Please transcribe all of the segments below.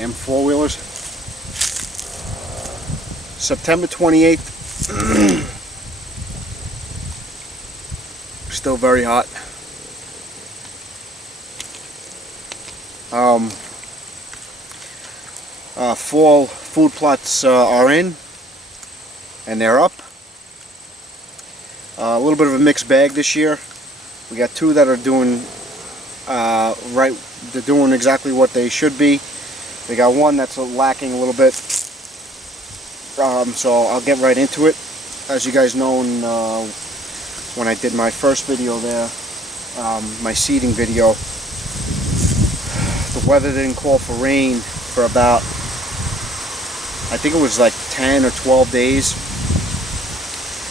Damn four-wheelers. September 28th. Still very hot. Fall food plots are in, and they're up. A little bit of a mixed bag this year. We got two that are doing right. They're doing exactly what they should be. We got one that's lacking a little bit. So I'll get right into it. As you guys know, when I did my first video there, my seeding video, the weather didn't call for rain for about, I think it was like 10 or 12 days,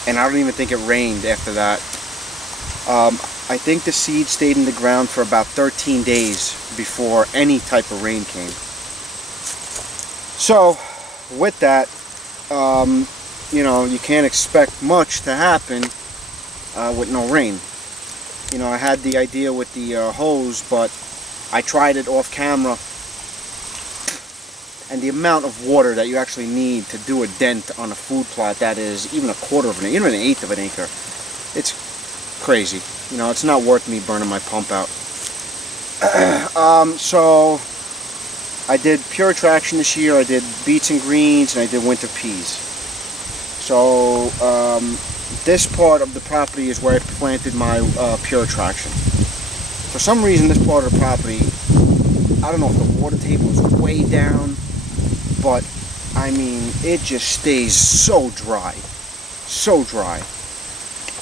and I don't even think it rained after that. I think the seed stayed in the ground for about 13 days before any type of rain came. So with that, you know, you can't expect much to happen with no rain. You know, I had the idea with the hose, but I tried it off camera, and the amount of water that you actually need to do a dent on a food plot that is even a quarter of an acre, even an eighth of an acre, it's crazy. You know, it's not worth me burning my pump out. So I did pure attraction this year. I did beets and greens, and I did winter peas. So this part of the property is where I planted my pure attraction. For some reason, this part of the property, I don't know if the water table is way down, but I mean, it just stays so dry. So dry.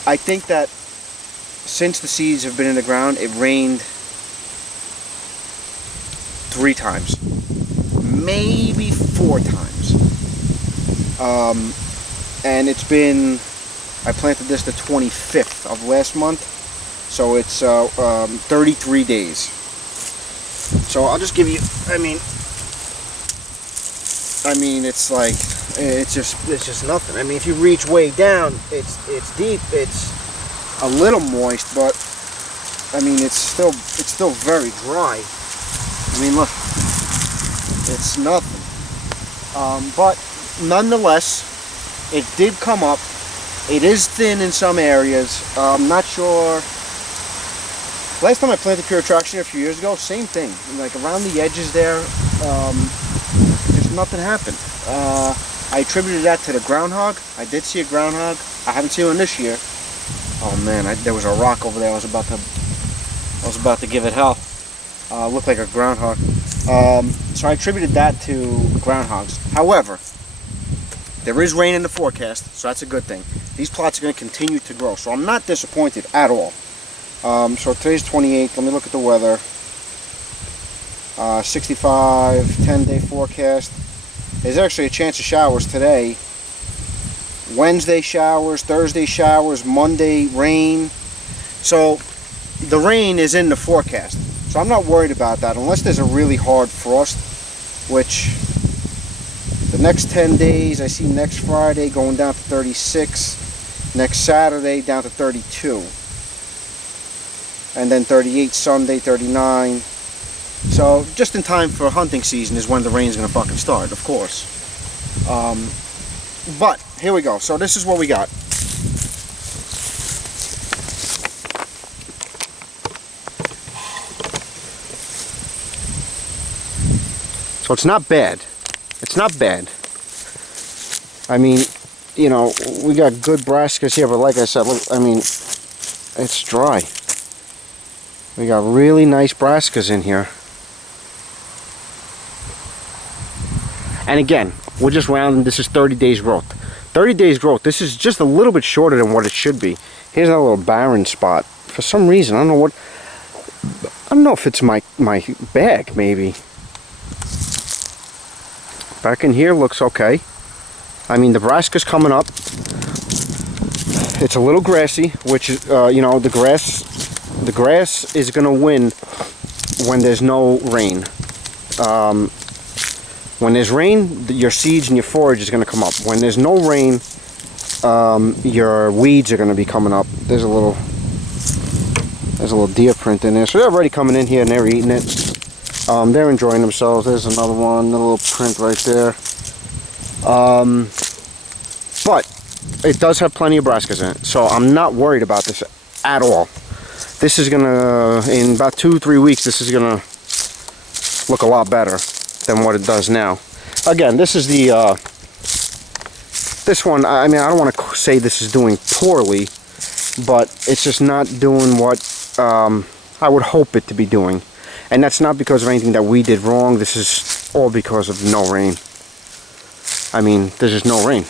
I think that since the seeds have been in the ground, it rained 3 times. Maybe 4 times. And it's been, I planted this the 25th of last month, so it's 33 days. So I'll just give you, I mean it's like, it's just nothing. I mean, if you reach way down, it's deep, it's a little moist, but I mean, it's still very dry. I mean, look, it's nothing. But nonetheless, it did come up. It is thin in some areas. I'm not sure. Last time I planted pure attraction a few years ago, same thing. Like around the edges there, just nothing happened. I attributed that to the groundhog. I did see a groundhog. I haven't seen one this year. Oh man, there was a rock over there. I was about to give it hell. Looked like a groundhog. So I attributed that to groundhogs. However, there is rain in the forecast, so that's a good thing. These plots are going to continue to grow, so I'm not disappointed at all. So today's 28th. Let me look at the weather. 65, 10-day forecast. There's actually a chance of showers today. Wednesday showers, Thursday showers, Monday rain. So the rain is in the forecast. So I'm not worried about that unless there's a really hard frost, which the next 10 days, I see next Friday going down to 36, next Saturday down to 32, and then 38 Sunday, 39. So just in time for hunting season is when the rain's going to fucking start, of course. But here we go. So this is what we got. So it's not bad. It's not bad. I mean, you know, we got good brassicas here, but like I said, look, I mean, it's dry. We got really nice brassicas in here. And again, we're just rounding, this is 30 days growth. 30 days growth, this is just a little bit shorter than what it should be. Here's a little barren spot. For some reason, I don't know if it's my bag, maybe. Back in here looks okay. I mean, the brassica's coming up. It's a little grassy, which is, you know, the grass is going to win when there's no rain. When there's rain, your seeds and your forage is going to come up. When there's no rain, your weeds are going to be coming up. There's a little deer print in there, so they're already coming in here and they're eating it. They're enjoying themselves. There's another one, a little print right there. But it does have plenty of brassicas in it, so I'm not worried about this at all. This is gonna, in about 2-3 weeks, this is gonna look a lot better than what it does now. Again, this is the this one. I mean, I don't want to say this is doing poorly, but it's just not doing what I would hope it to be doing. And that's not because of anything that we did wrong. This is all because of no rain. I mean, there's just no rain.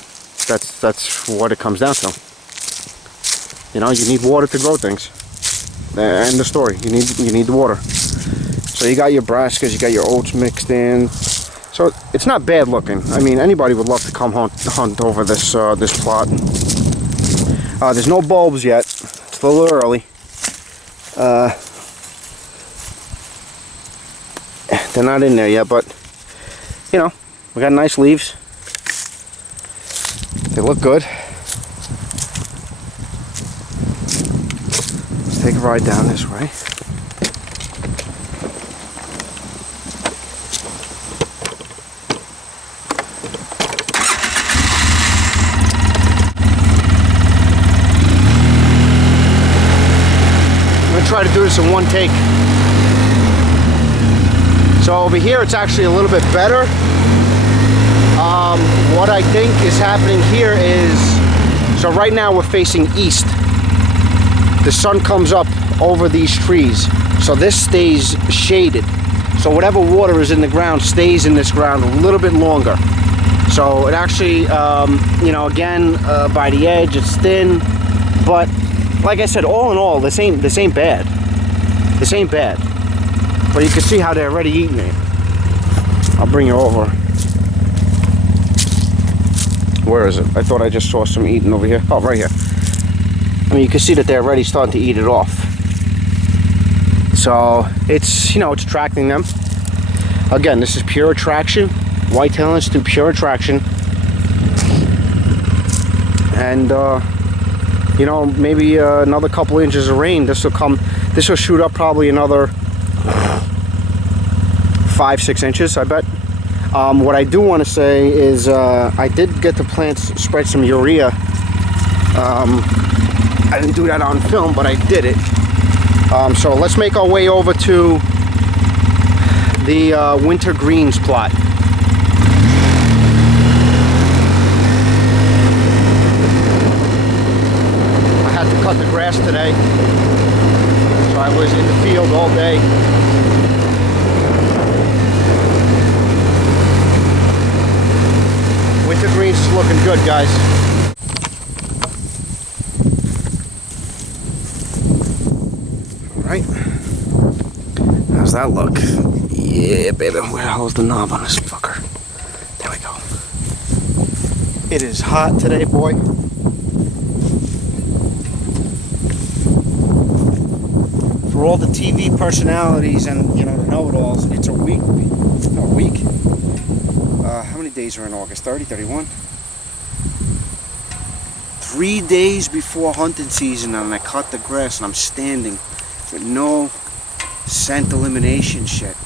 That's what it comes down to. You know, you need water to grow things. End the story. You need the water. So you got your brassicas, you got your oats mixed in. So it's not bad looking. I mean, anybody would love to come hunt over this this plot. There's no bulbs yet. It's a little early. They're not in there yet, but you know, we got nice leaves. They look good. Let's take a ride down this way. I'm going to try to do this in one take. So over here it's actually a little bit better. What I think is happening here is, so right now we're facing east. The sun comes up over these trees, so this stays shaded. So whatever water is in the ground stays in this ground a little bit longer. So it actually, you know, again, by the edge it's thin, but like I said, all in all, this ain't bad. This ain't bad. But you can see how they're already eating it. I'll bring you over. Where is it? I thought I just saw some eating over here. Oh, right here. I mean, you can see that they're already starting to eat it off. So it's, you know, it's attracting them. Again, this is pure attraction. Whitetail Institute, pure attraction. And you know, maybe another couple inches of rain. This will shoot up probably another 5-6 inches, I bet. What I do want to say is I did get the plants spread some urea. I didn't do that on film, but I did it. So let's make our way over to the winter greens plot. I had to cut the grass today, so I was in the field all day. Winter greens is looking good, guys. Alright. How's that look? Yeah, baby. Where the hell's the knob on this fucker? There we go. It is hot today, boy. For all the TV personalities and, you know, the know-it-alls, it's a week. How many days are in August? 30, 31? 3 days before hunting season, and I cut the grass and I'm standing with no scent elimination shit.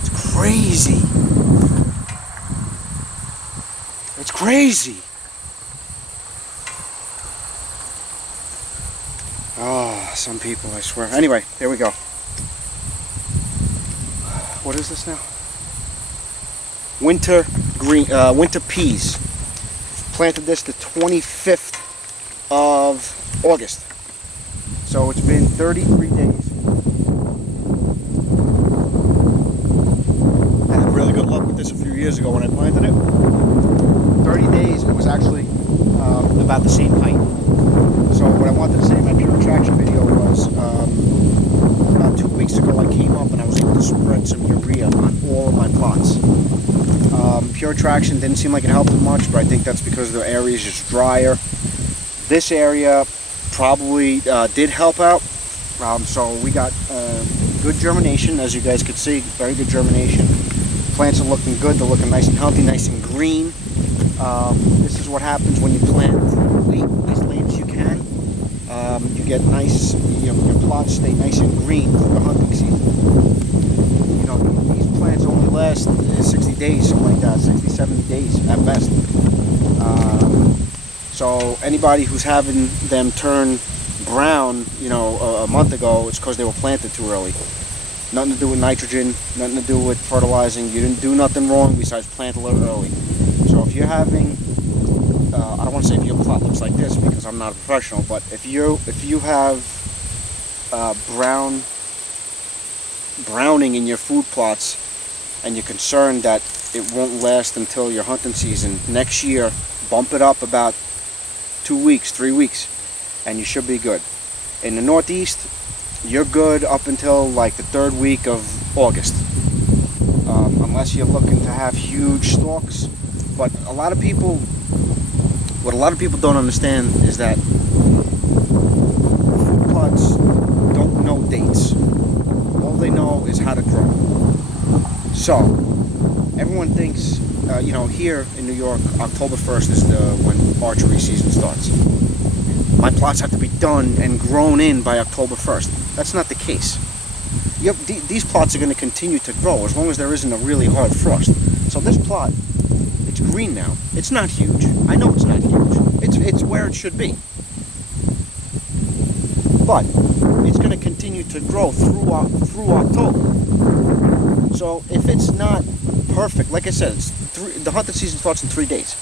It's crazy. It's crazy. Oh, some people, I swear. Anyway, there we go. What is this now? Winter green, winter peas. Planted this the 25th of August. So it's been 33 days. I had really good luck with this a few years ago when I planted it. 30 days, it was actually about the same height. So what I wanted to say in my pure attraction video was, about 2 weeks ago I came up and I was able to spread some urea on all of my plots. Pure attraction didn't seem like it helped them much, but I think that's because the area is just drier. This area probably did help out. So we got good germination, as you guys could see, very good germination. Plants are looking good, they're looking nice and healthy, nice and green. This is what happens when you plant late, as late as you can. You get nice, you know, your plots stay nice and green through the hunting season. You know, these plants only last 60 days, something like that, 60, 70 days at best. So anybody who's having them turn brown, you know, a month ago, it's because they were planted too early. Nothing to do with nitrogen, nothing to do with fertilizing. You didn't do nothing wrong besides plant a little early. So if you're having, I don't want to say if your plot looks like this because I'm not a professional, but if you have browning in your food plots and you're concerned that it won't last until your hunting season next year, bump it up about 2 weeks, 3 weeks, and you should be good. In the Northeast, you're good up until like the 3rd week of August, unless you're looking to have huge stalks. But what a lot of people don't understand is that fruit plots don't know dates. All they know is how to grow. So everyone thinks, you know, here in New York, October 1st is when archery season starts. My plots have to be done and grown in by October 1st. That's not the case. These plots are going to continue to grow as long as there isn't a really hard frost. So this plot, it's green now. It's not huge. I know it's not huge. It's where it should be. But it's going to continue to grow through October. So if it's not perfect, like I said, the hunting season starts in 3 days.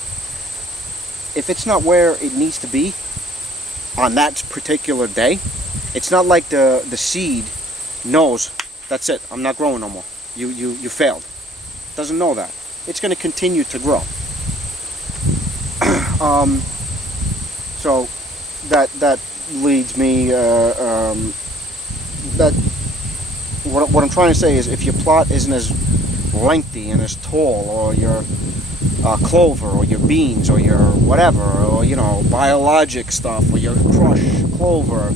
If it's not where it needs to be on that particular day, it's not like the seed knows, that's it, I'm not growing no more. You failed. Doesn't know that. It's going to continue to grow. So that leads me that what I'm trying to say is, if your plot isn't as lengthy and as tall, or your clover or your beans or your whatever, or, you know, biologic stuff, or your crush clover,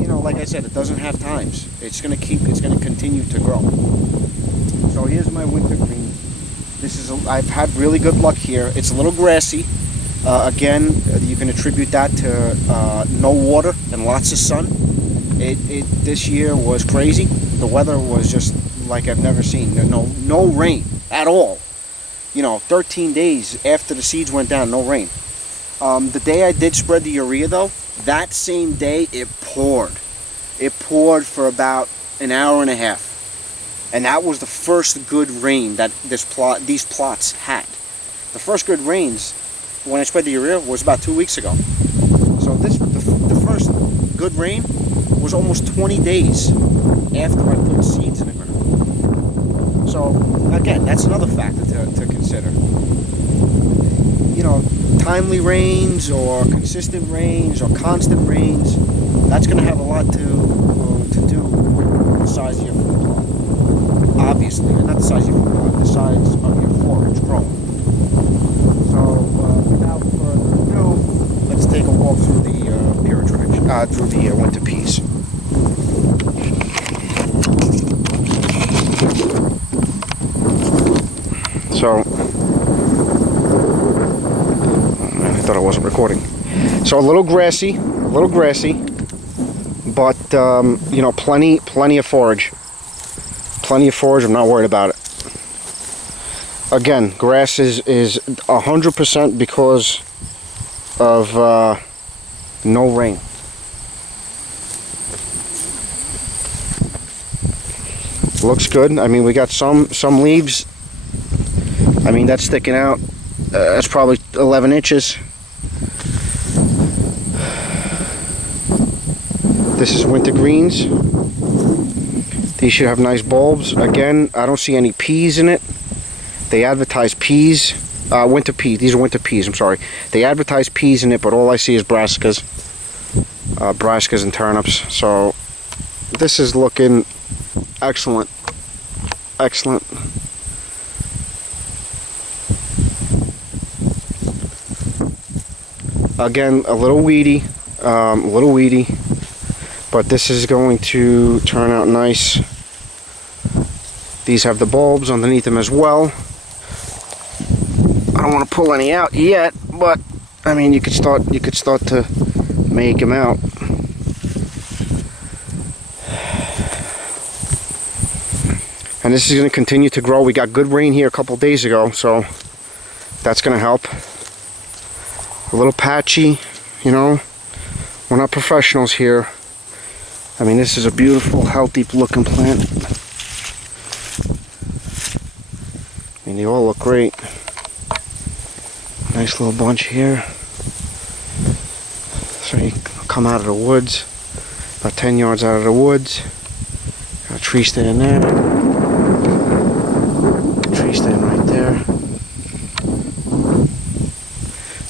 you know, like I said, it doesn't have times. It's going to continue to grow. So here's my winter greens. I've had really good luck here. It's a little grassy. Again, you can attribute that to no water and lots of sun. This year was crazy. The weather was just like I've never seen. No rain at all. You know, 13 days after the seeds went down, no rain. The day I did spread the urea, though, that same day it poured. It poured for about an hour and a half. And that was the first good rain that these plots had. The first good rains when I spread the urea was about 2 weeks ago. So the first good rain was almost 20 days after I put seeds in the ground. So again, that's another factor to consider. You know, timely rains or consistent rains or constant rains, that's going to have a lot to do with the size of your food plot. Obviously, not the size of your food plot, the size of your forage growing. So without further ado, let's take a walk through the peer attraction, through the winter peas. So, I thought I wasn't recording. So a little grassy, but you know, plenty of forage. Plenty of forage. I'm not worried about it. Again, grass is 100% because of no rain. Looks good. I mean, we got some leaves. I mean, that's sticking out. That's probably 11 inches. This is winter greens. These should have nice bulbs. Again, I don't see any peas in it. They advertise peas. Winter peas. These are winter peas, I'm sorry. They advertise peas in it, but all I see is brassicas. Brassicas and turnips. So, this is looking excellent. Excellent. Again, a little weedy, but this is going to turn out nice. These have the bulbs underneath them as well. I don't want to pull any out yet, but I mean, you could start to make them out. And And this is going to continue to grow. We got good rain here a couple days ago, so that's going to help. A little patchy, you know. We're not professionals here. I mean, this is a beautiful, healthy looking plant. I mean, they all look great. Nice little bunch here. So you come out of the woods, about 10 yards out of the woods. Got a tree stand there. Tree stand right there.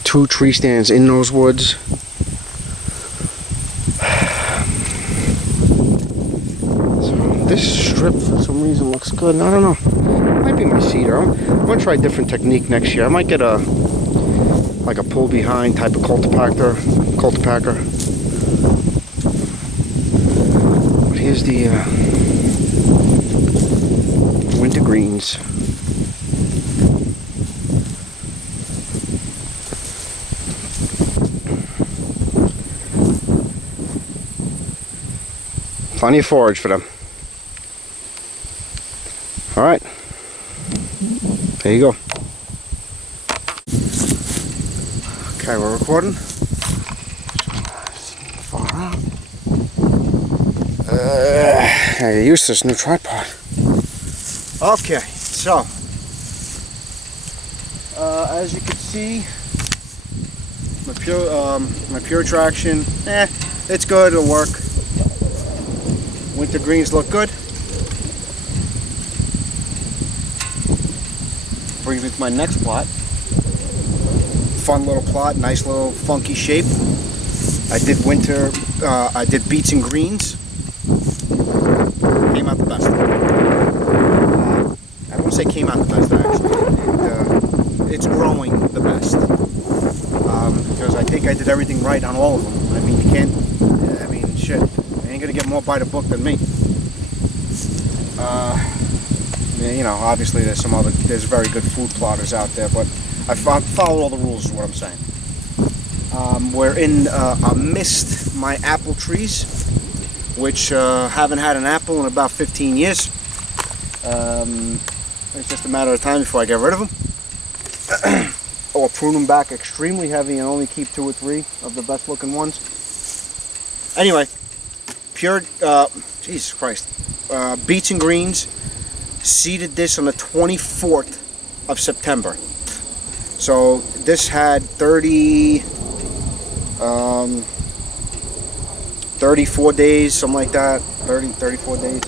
2 tree stands in those woods. So this strip for some reason looks good. I don't know. Might be my cedar. I'm gonna try a different technique next year. I might get like a pull behind type of cultipacker. But here's the winter greens. Plenty of forage for them. All right, there you go. Okay, we're recording. Far out. I get used to this new tripod. Okay, so as you can see, my pure traction, it's good. It'll work. Winter greens look good. Brings me to my next plot. Fun little plot, nice little funky shape. I did beets and greens. Came out the best. I won't say came out the best actually. It's growing the best. Because I think I did everything right on all of them. I mean, you can't, I mean, shit. You ain't gonna get more by the book than me. You know, obviously there's very good food plotters out there, but I follow all the rules is what I'm saying. We're in amidst my apple trees, which haven't had an apple in about 15 years. It's just a matter of time before I get rid of them. Or prune them back extremely heavy and only keep 2 or 3 of the best looking ones. Anyway, pure, Jesus Christ, beets and greens. Seeded this on the 24th of September. So this had 34 days, something like that. 34 days.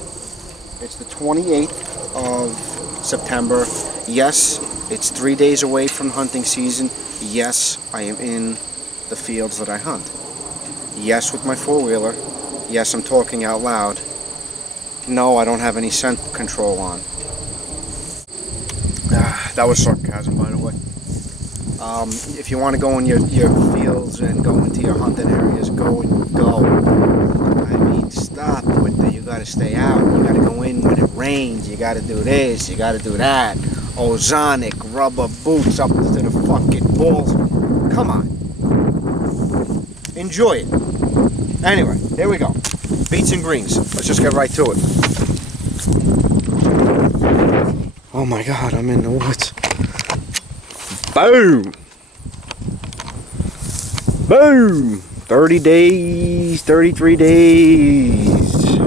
It's the 28th of September. Yes, it's 3 days away from hunting season. Yes, I am in the fields that I hunt. Yes, with my 4-wheeler. Yes, I'm talking out loud. No, I don't have any scent control on. That was sarcasm, by the way. If you want to go in your fields and go into your hunting areas, go. I mean, stop with the, you got to stay out. You got to go in when it rains. You got to do this. You got to do that. Ozonic rubber boots up to the fucking balls. Come on. Enjoy it. Anyway, here we go. Beets and greens. Let's just get right to it. Oh my God, I'm in the woods. Boom! Boom! 30 days, 33 days.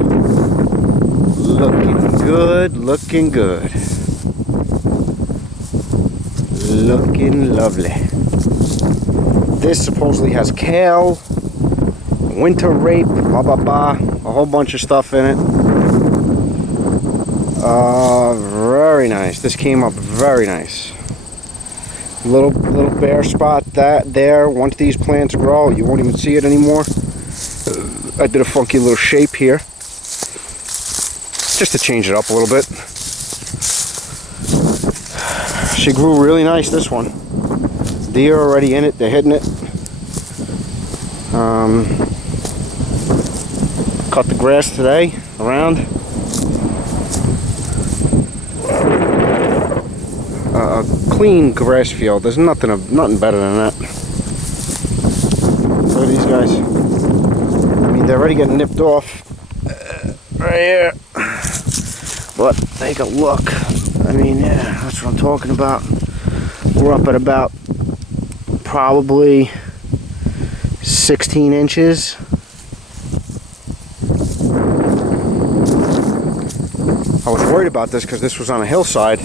Looking good, looking good. Looking lovely. This supposedly has kale, winter rape, blah blah blah, a whole bunch of stuff in it. Very nice. This came up very nice. Little bare spot that there. Once these plants grow, you won't even see it anymore. I did a funky little shape here, just to change it up a little bit. She grew really nice, this one. Deer already in it. They're hitting it. Cut the grass today around. A clean grass field. There's nothing better than that. Look at these guys. I mean, they're already getting nipped off. Right here. But take a look. I mean, yeah, that's what I'm talking about. We're up at about probably 16 inches. I was worried about this because this was on a hillside.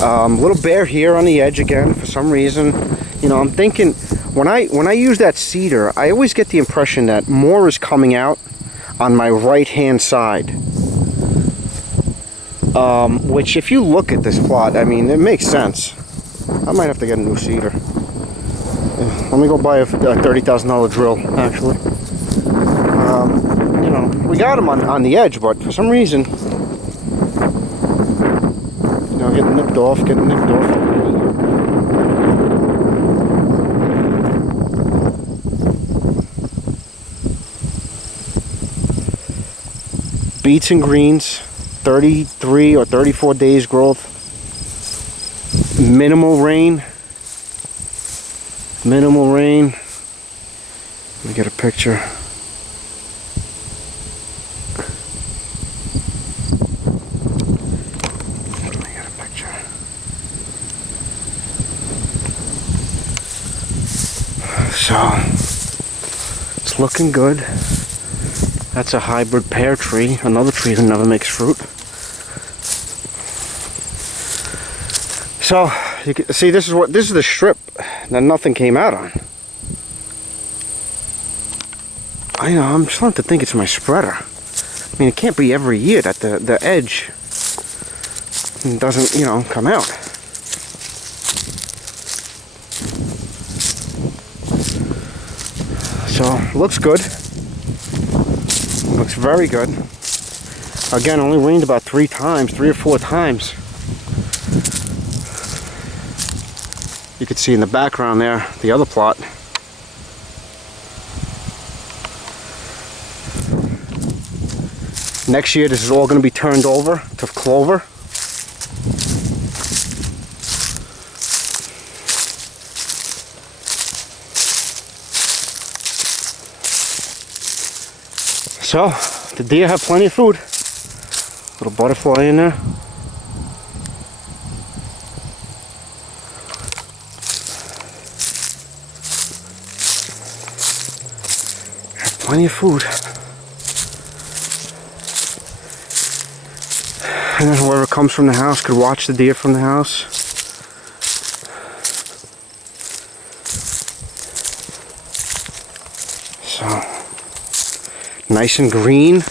Little bare here on the edge again for some reason. You know, I'm thinking when I use that cedar, I always get the impression that more is coming out on my right hand side. Which if you look at this plot, I mean, it makes sense. I might have to get a new cedar. Let me go buy a $30,000 drill, actually. You know, we got them on the edge, but for some reason, you know, getting nipped off. Beets and greens, 33 or 34 days growth. Minimal rain. Let me get a picture. So, it's looking good. That's a hybrid pear tree, another tree that never makes fruit. So, you can see this is the strip that nothing came out on. I know, I'm starting to think it's my spreader. I mean, it can't be every year that the edge doesn't, you know, come out. So, looks good. Looks very good. Again, only rained about 3 or 4 times. You can see in the background there, the other plot. Next year, this is all going to be turned over to clover. So, the deer have plenty of food. Little butterfly in there. Have plenty of food. And then whoever comes from the house could watch the deer from the house. So, nice and green.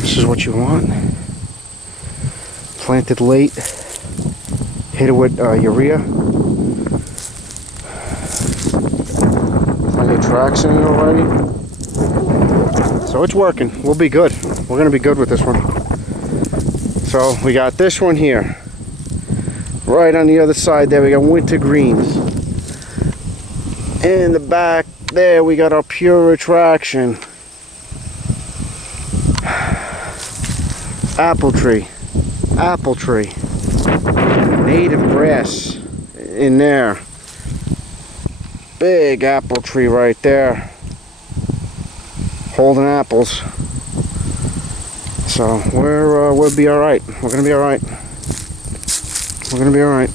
This is what you want. Planted late. Hit it with urea. Plenty of traction in it already. So it's working. We'll be good. We're going to be good with this one. So we got this one here. Right on the other side there we got winter greens. In the back there we got our pure attraction. Apple tree. Native grass in there. Big apple tree right there. Holding apples. So we'll be all right. We're gonna be all right. We're gonna be all right.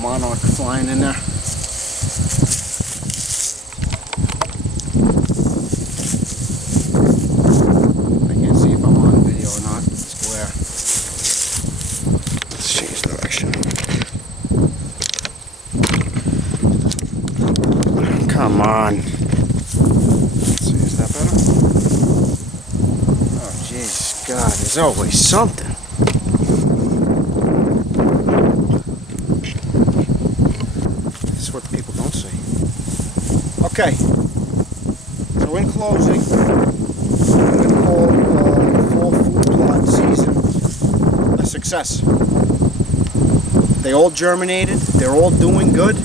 Monarch flying in there. I can't see if I'm on video or not. It's glare. Let's change direction. Come on. Let's see, is that better? Oh, jeez, God, there's always something. This is what people don't see. Okay, so in closing, I'm going to call the fall food plot season a success. They all germinated. They're all doing good.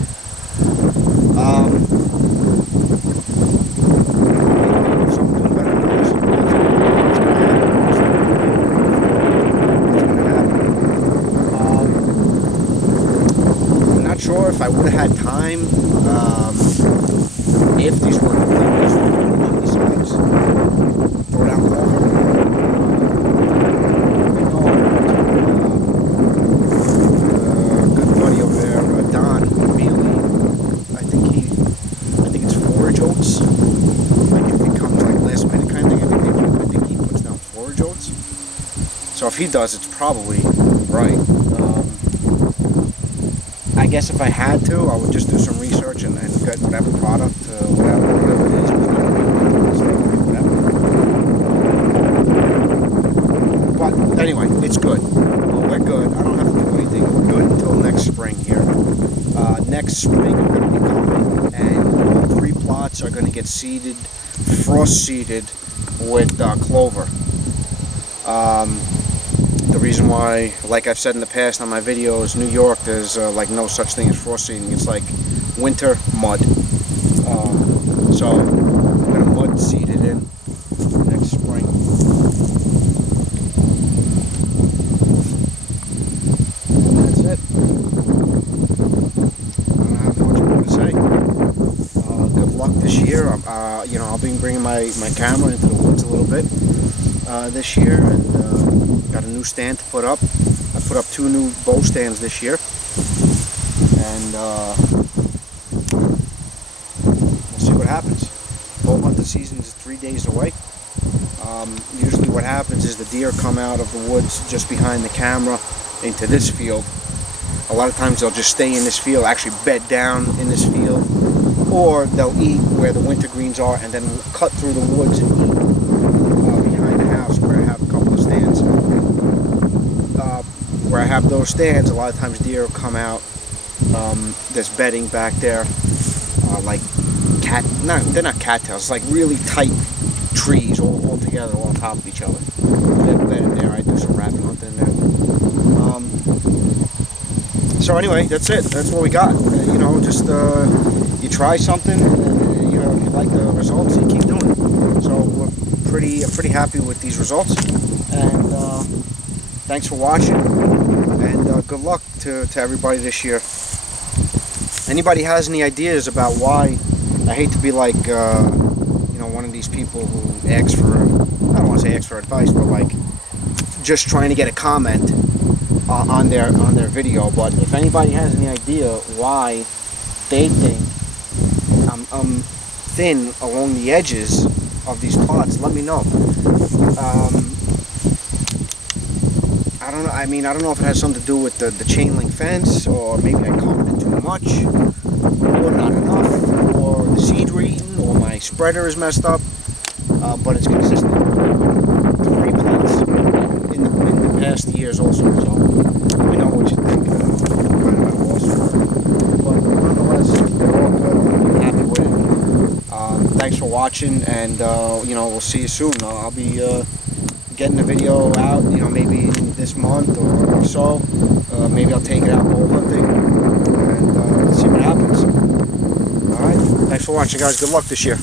So if he does, it's probably right. I guess if I had to, I would just do some research and get whatever product, whatever it is, whatever. But anyway, it's good. Well, we're good. I don't have to do anything. We're good until next spring here. Next spring I'm going to be coming, and all 3 plots are going to get seeded, frost seeded with clover. The reason why, like I've said in the past on my videos, New York, there's like no such thing as frost seeding. It's like winter mud. So I'm going to mud seed it in next spring. And that's it. I don't have much more to say. Good luck this year. You know, I'll be bringing my camera into the woods a little bit this year, and got a new stand to put up. I put up 2 new bow stands this year, and we'll see what happens. Bow hunting season is 3 days away. Usually what happens is the deer come out of the woods just behind the camera into this field. A lot of times they'll just stay in this field, actually bed down in this field, or they'll eat where the wintergreens are and then cut through the woods and eat behind the house where I have a couple of stands. Where I have those stands, a lot of times deer will come out. There's bedding back there, like they're not cattails, it's like really tight trees all together, all on top of each other. They have a bed in there. I do some rabbit hunting in there. So anyway, that's it. That's what we got. You know, just you try something, and you know, if you like the results, you keep doing it. So we're pretty happy with these results, and thanks for watching, and good luck to everybody this year. Anybody has any ideas about why? I hate to be like you know, one of these people who asks for, I don't want to say ask for advice, but like just trying to get a comment on their video. But if anybody has any idea why they think I'm thin along the edges of these plots, let me know. I don't know. I mean, I don't know if it has something to do with the chain link fence, or maybe I covered it too much, or not enough, or the seeds were eaten, or my spreader is messed up. But it's consistent. 3 plots in the past years also. So let me know what you think. Kind of at a loss for it. But nonetheless, they're all good. I'm happy with it. Thanks for watching, and you know, we'll see you soon. I'll be getting the video out, you know, maybe this month or so. Maybe I'll take it out bow hunting, and let's see what happens. Alright, thanks for watching, guys. Good luck this year.